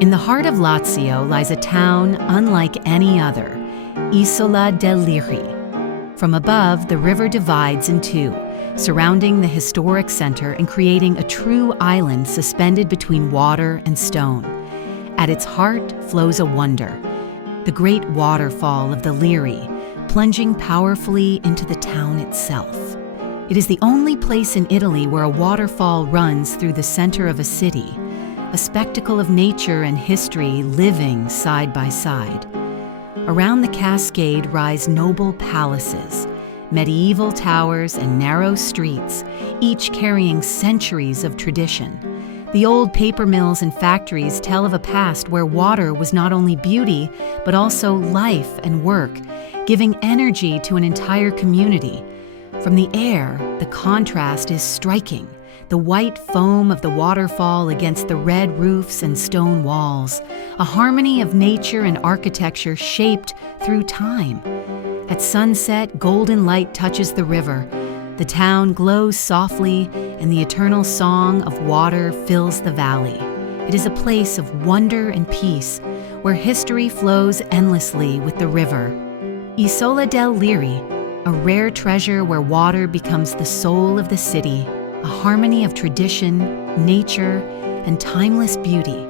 In the heart of Lazio lies a town unlike any other, Isola del Liri. From above, the river divides in two, surrounding the historic center and creating a true island suspended between water and stone. At its heart flows a wonder, the great waterfall of the Liri, plunging powerfully into the town itself. It is the only place in Italy where a waterfall runs through the center of a city, a spectacle of nature and history living side by side. Around the cascade rise noble palaces, medieval towers and narrow streets, each carrying centuries of tradition. The old paper mills and factories tell of a past where water was not only beauty, but also life and work, giving energy to an entire community. From the air, the contrast is striking. The white foam of the waterfall against the red roofs and stone walls, a harmony of nature and architecture shaped through time. At sunset, golden light touches the river. The town glows softly, and the eternal song of water fills the valley. It is a place of wonder and peace, where history flows endlessly with the river. Isola del Liri, a rare treasure where water becomes the soul of the city, a harmony of tradition, nature, and timeless beauty.